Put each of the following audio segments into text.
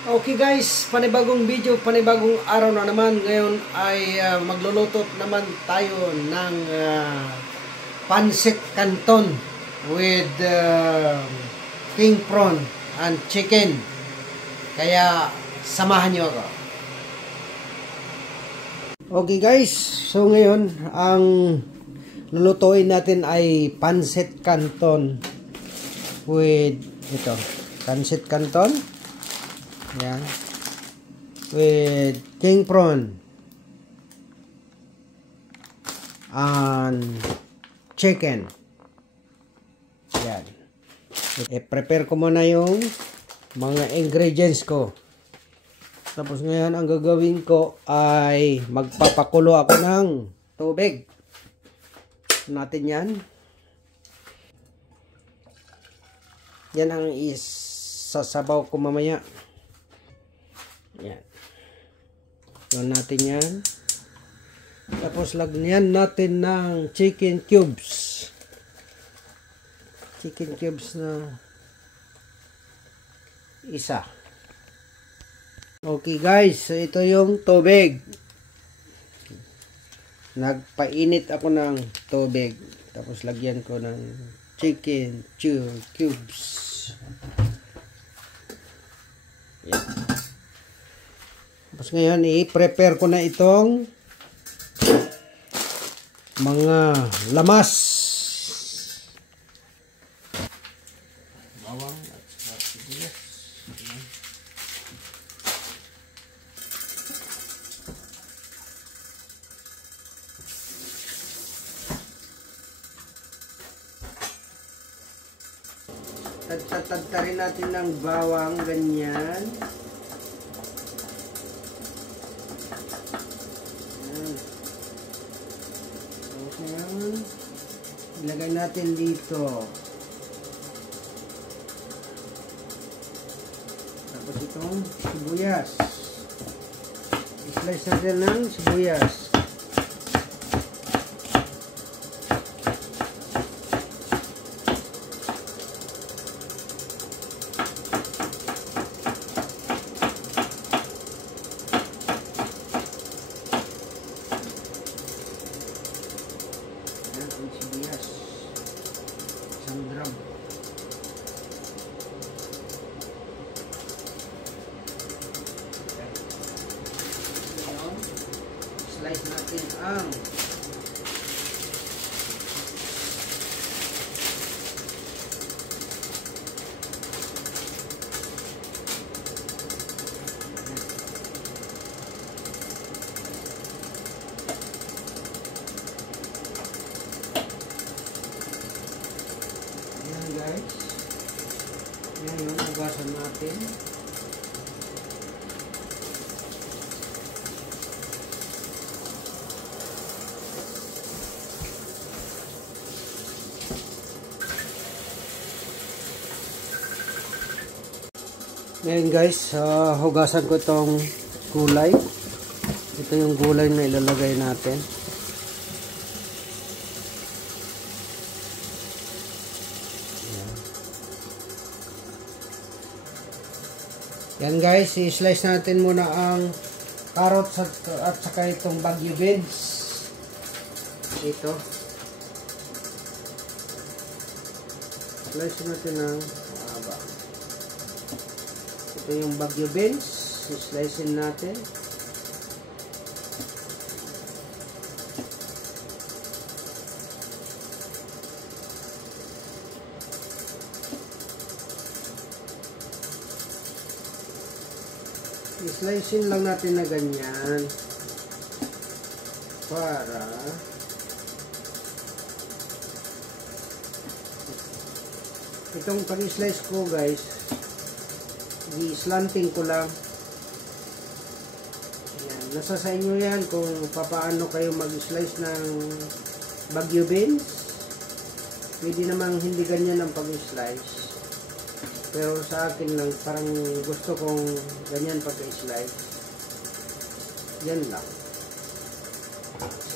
Okay guys, panibagong video, panibagong araw na naman. Ngayon ay magluluto naman tayo ng pancit canton with king prawn and chicken. Kaya samahan nyo ako. Okay guys, so ngayon ang lulutuin natin ay pancit canton with ito, pancit canton. Yan. With king prawn and chicken. Yan. I-prepare ko muna yung mga ingredients ko. Tapos ngayon ang gagawin ko ay magpapakulo ako ng tubig. Natin yan. Yan ang isasabaw ko mamaya. Yan. Yun natin yan. Tapos lagyan natin ng chicken cubes. Chicken cubes na isa. Okay guys, so ito yung tubig. Nagpainit ako ng tubig. Tapos lagyan ko ng chicken cubes. Yan. Tapos ngayon, i-prepare ko na itong mga lamas. Bawang at sibuyas. Tagtarin natin ng bawang, ganyan. Ilagay natin dito. Tapos itong sibuyas. I-slice natin ng sibuyas. Slice natin ang yan guys. Yan yung ugasan natin. Ngayon guys, hugasan ko itong gulay. Ito yung gulay na ilalagay natin. Yan guys, i-slice natin muna ang carrots at saka itong Baguio beans. Ito. Slice natin ng mahaba. Ito yung Baguio beans. I-slicein natin. I-slicein lang natin na ganyan. Para itong pag-slice ko guys, i-slanting ko lang. Ayan. Nasa sa inyo yan kung paano kayo mag-slice ng Baguio beans. Pwede namang hindi ganyan ang pag-slice. Pero sa akin lang, parang gusto kong ganyan pag-slice. Yan lang.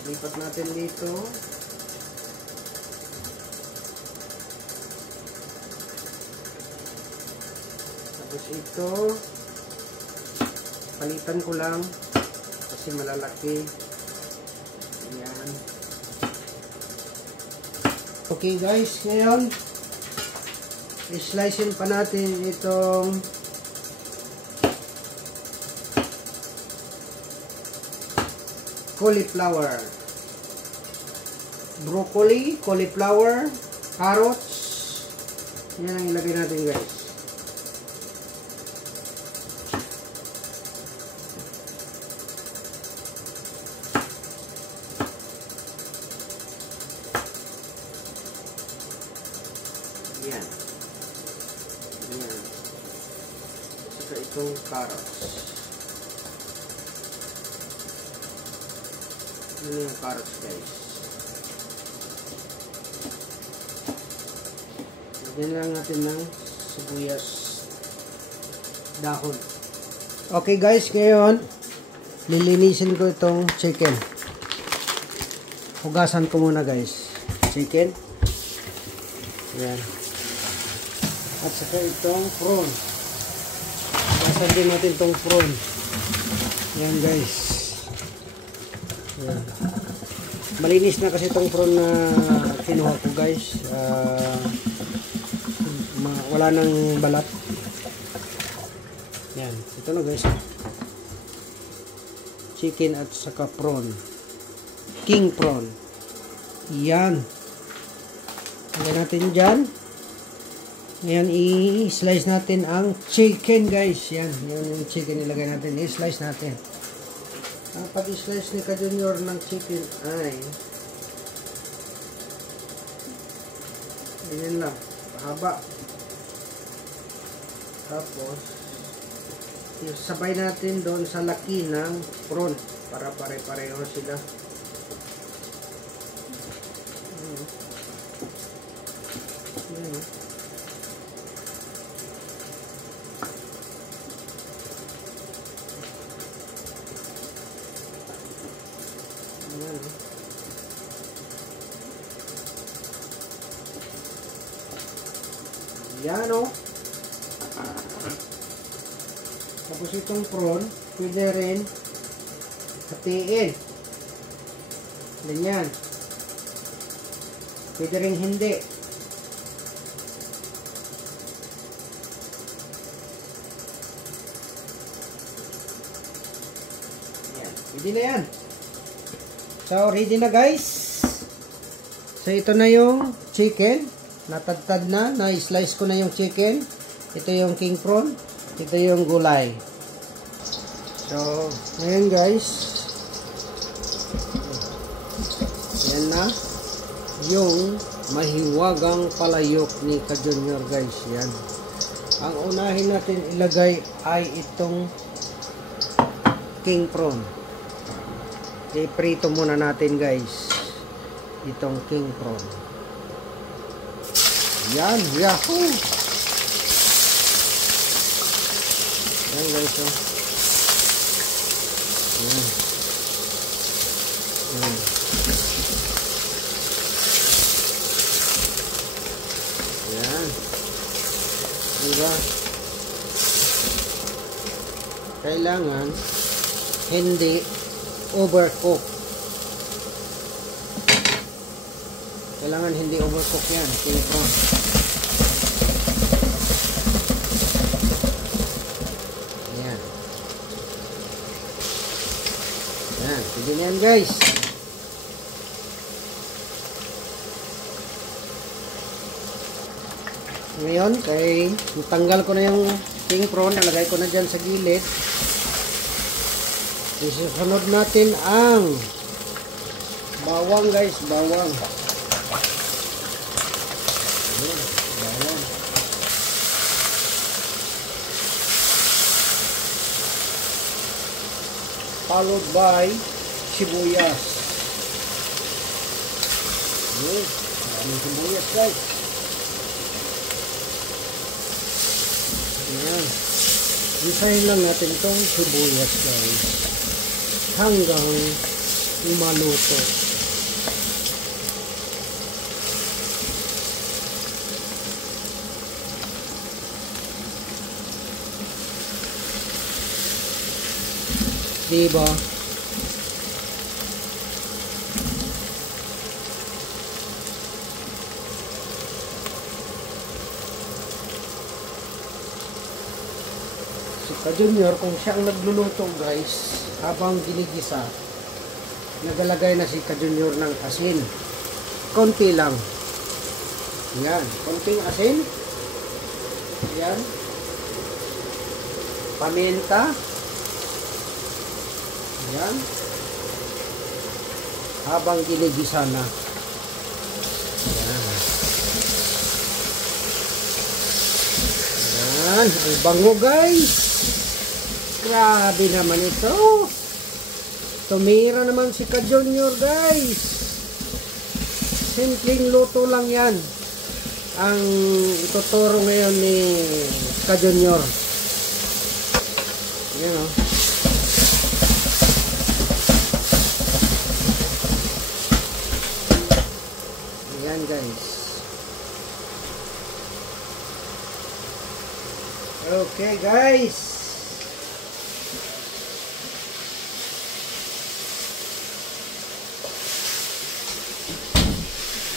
Lipat natin dito. Tapos ito, Palitan ko lang kasi malalaki. Ayan. Okay guys, ngayon i-slicein pa natin itong cauliflower, broccoli, cauliflower, carrots. Yan ang ilagay natin guys. Yan. Yan. Saka itong carrots. Ano yung carrots guys? Lagyan lang natin ng sibuyas dahon. Okay guys, ngayon lilinisin ko itong chicken. Hugasan ko muna guys. Chicken. Yan. At saka itong prawn. Hugasan din natin itong prawn. Yan guys. Yan. Malinis na kasi itong prawn na kinuha ko guys. Wala nang balat. Yan. Ito na guys. Chicken at saka prawn. King prawn. Yan. Lagyan natin dyan. Ngayon i-slice natin ang chicken guys. Yan. Yan yung chicken ilagay natin. I-slice natin. Ang pag-slice ni Ka-Junior ng chicken ay ganyan lang. Haba. Tapos sabay natin doon sa laki ng prawn para pare-pareho sila. Yan o. Tapos itong prawn, pwede rin hatiin. Ganyan. Pwede rin hindi. Yan. Pwede na yan. So, ready na guys. So, ito na yung chicken. Natadtad na. Na-slice ko na yung chicken. Ito yung king prawn. Ito yung gulay. So, ngayon guys. Yan na. Yung mahiwagang palayok ni Ka-Junior guys. Yan. Ang unahin natin ilagay ay itong king prawn. I-prito muna natin guys. Itong king prawn. Yan. Yahoo! Yan guys. Oh. Yan. Yan. Yan. Diba? Kailangan hindi overcook. Kailangan hindi overcook yan. King prawn. Yan. Yan. Pwede na yan guys. Ngayon, tanggal ko na yung king prawn. Nalagay ko na dyan sa gilid. Isusunod natin ang bawang guys, bawang. Ayan, bawang. Followed by sibuyas. Ayan, maraming sibuyas guys. Ayan. Isahin lang natin itong sibuyas guys. Hanggang maluto. Diba? Si Ka-Junior, kung siya ang nagluluto guys, habang ginigisa, nagalagay na si Ka-Junior ng asin. Konti lang. Yan, konting asin. Yan. Paminta. Yan. Habang ginigisa na. Yan. Yan. Ang bango guys. Grabe naman ito. Tumira naman si Ka-Junior guys. Simpleng luto lang yan. Ang ituturo ngayon ni Ka-Junior. Yan o. Yan guys. Okay guys.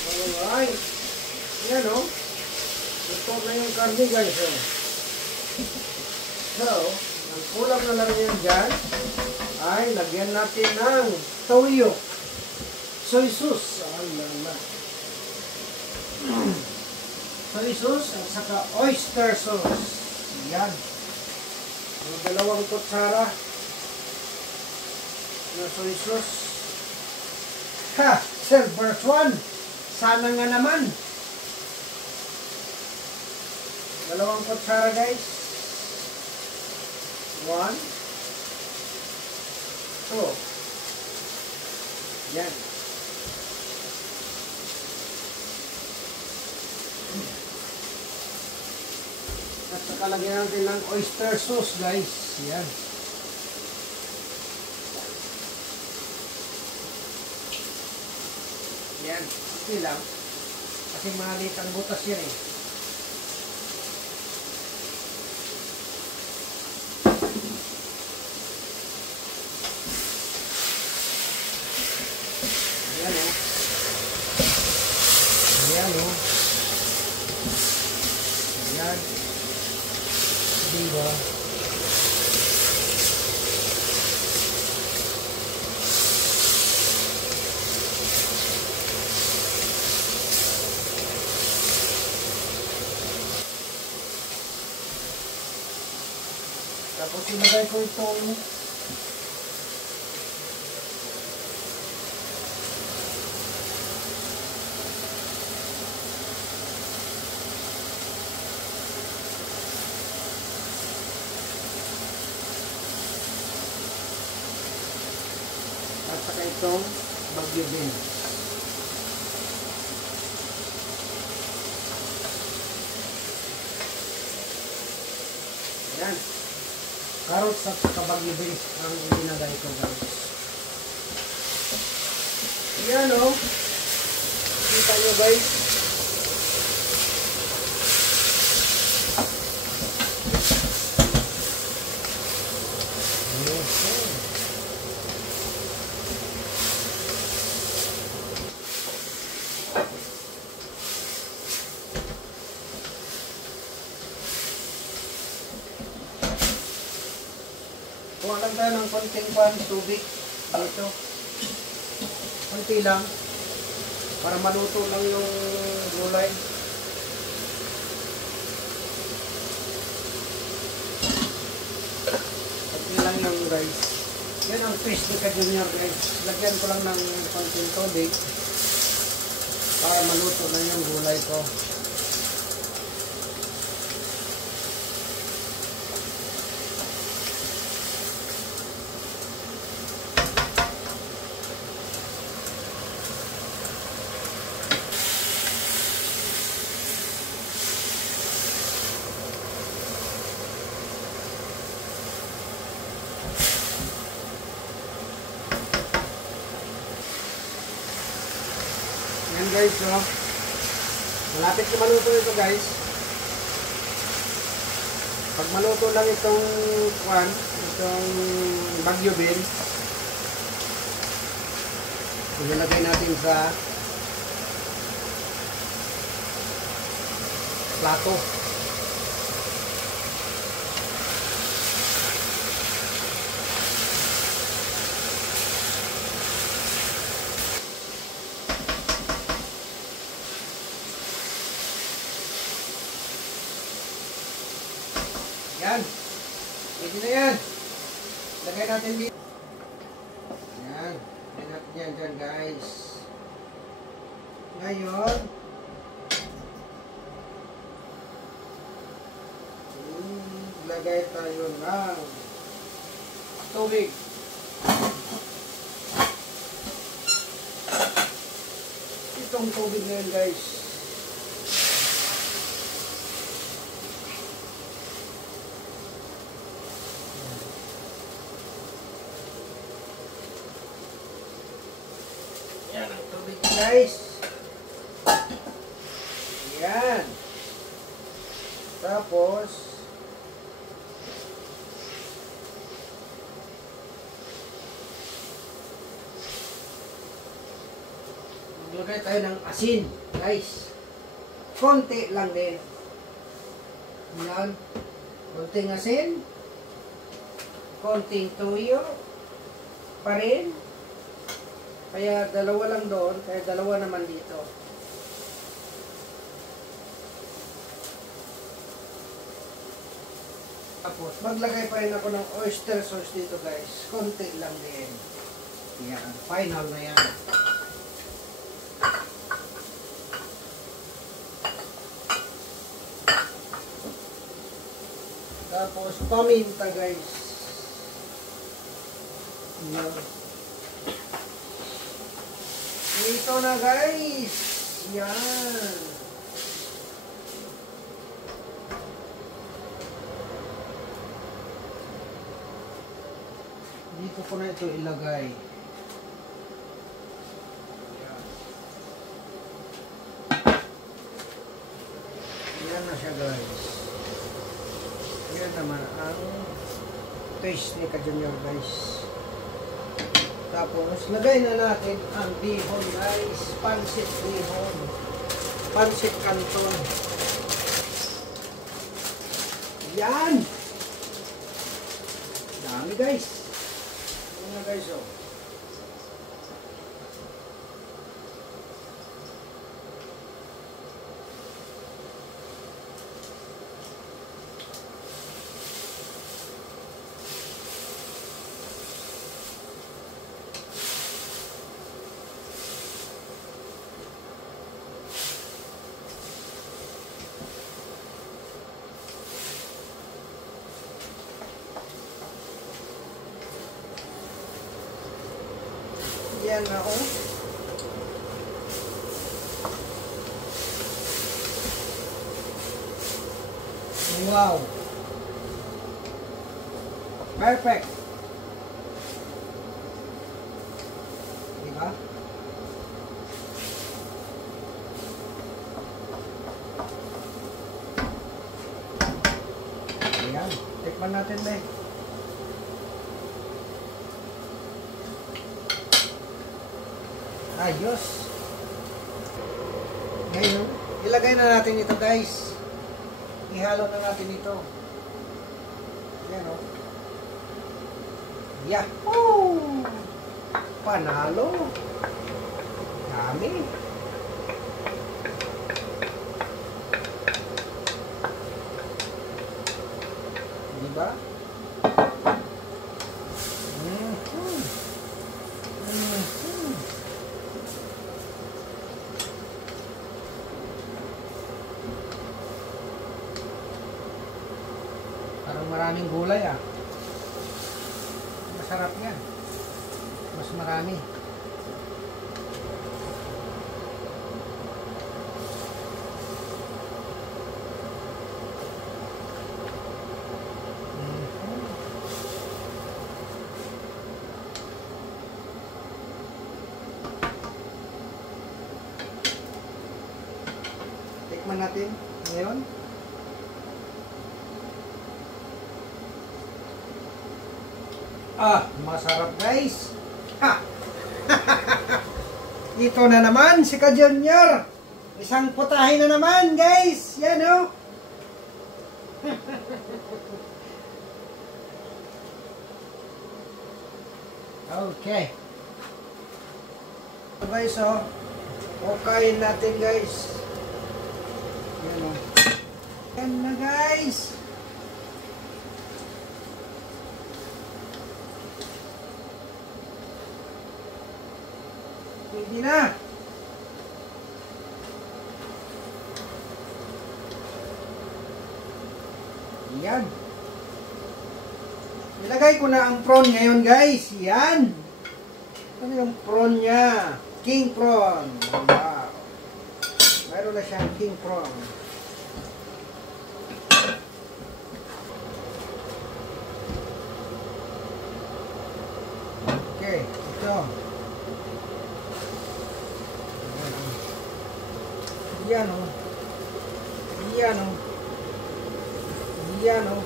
Alright. Yan o. Ito na yung karne guys o. So, ang kulang na lang yan dyan ay lagyan natin ng toyo. Soy sauce. Alala. Soy sauce at saka oyster sauce. Yan. Ang 2 kutsara na soy sauce. Ha! Silver Swan! Sana nga naman. 2 kutsara guys. 1 2. Yan. At saka lagyan natin ng oyster sauce guys. Yan. Yan. Okay lang. Kasi maliit ang butas yan eh. Yan o. Yan o. Yan. Diba? Tapos ilagay ko itong at saka itong bagyo din. Yan. Carrots at saka bagyo din ang ilinagay ko guys. Yan o. Kita nyo guys. Kuha lang tayo ng konting tubig dito. Konti lang. Para maluto lang yung gulay. Konti lang yung guys. Yan ang fish ni Ka-Junior guys. Lagyan ko lang ng konting tubig. Para maluto lang yung gulay ko. Yan guys, so malapit na maluto ito guys. Pag maluto lang itong itong Baguio Bean. Ilalagay natin sa plato. Yan. Pwede na yan. Lagay natin dito. Yan. Lagay natin yan dyan, guys. Ngayon, lagay tayo ng tubig. Itong tubig na yan, guys. Yan ang tubig, guys. Yan. Tapos, maglagay tayo ng asin, guys. Konti lang din. Yan. Konting asin. Konting tuyo. Pa rin. Kaya dalawa lang doon, kaya dalawa naman dito. Tapos, maglagay pa rin ako ng oyster sauce dito, guys. Konti lang din. Yan. Final na yan. Tapos, paminta, guys. Yan. Ito na, guys. Yan. Dito ko na ito ilagay. Yan. Yan na siya, guys. Yan naman ang taste ni Ka-Junior, guys. Tapos, lagay na natin ang bihon, guys. Pansit bihon. Pansit canton. Yan! Dami, guys. Yan na, guys, oh. Yan na, oh. Wow. Perfect. Diba? Ayan. Tikman natin, be. Ayos. Ngayon, ilagay na natin ito, guys. Ihalo na natin ito. Ayan, o. Yahoo! Panalo. Dami. Diba? Parang maraming gulay, ah. Masarap yan. Mas marami. Tikman natin ngayon. Masarap guys. Ha! Ito na naman si Ka Junior. Isang putahe na naman guys. Yan o. Okay. So guys okay natin guys. Yan o. Yan na guys. Pwede na. Yan. Nilagay ko na ang prawn ngayon guys. Yan. Ano yung prawn niya? King prawn. Wow. Mayroon na siyang king prawn. Okay. Ito. Yan o. Yan o. Yan o.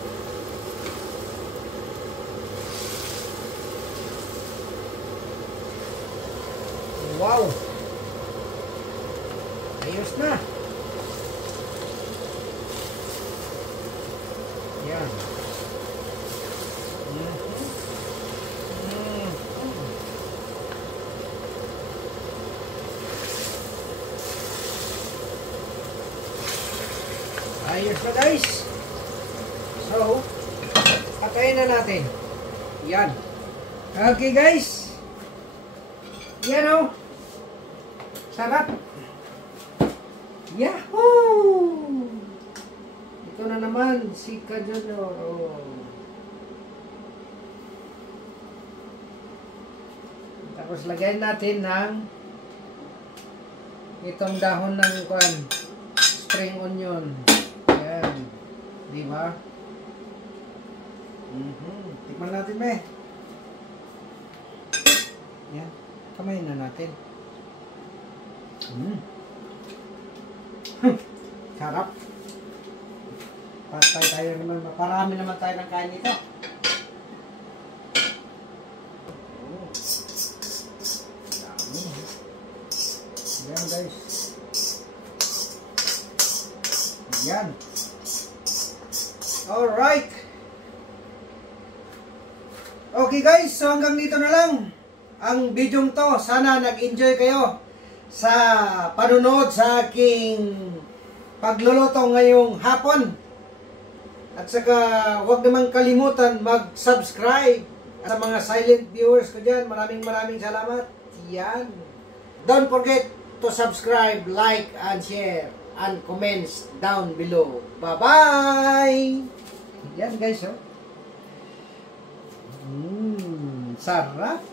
Wow. Ayos na. Yan. Ayos na guys. So, patayin na natin. Yan. Okay guys. Yan o. Sarap. Yahoo! Ito na naman si Ka Junior. Tapos lagyan natin ng itong dahon ng spring onion. Yan. Diba? Tikman natin ba eh. Yan. Kamayin na natin. Sarap. Patay tayo naman. Parami naman tayo ng kain nito. Dami. Yan guys. Yan. Alright. Okay guys. So hanggang dito na lang ang video to. Sana nag-enjoy kayo sa panunood sa aking pagluluto ngayong hapon. At saka huwag namang kalimutan mag-subscribe sa mga silent viewers ko dyan. Maraming salamat. Yan. Don't forget to subscribe, like, and share, and comments down below. Bye-bye! Yan guys, oh. Sarap!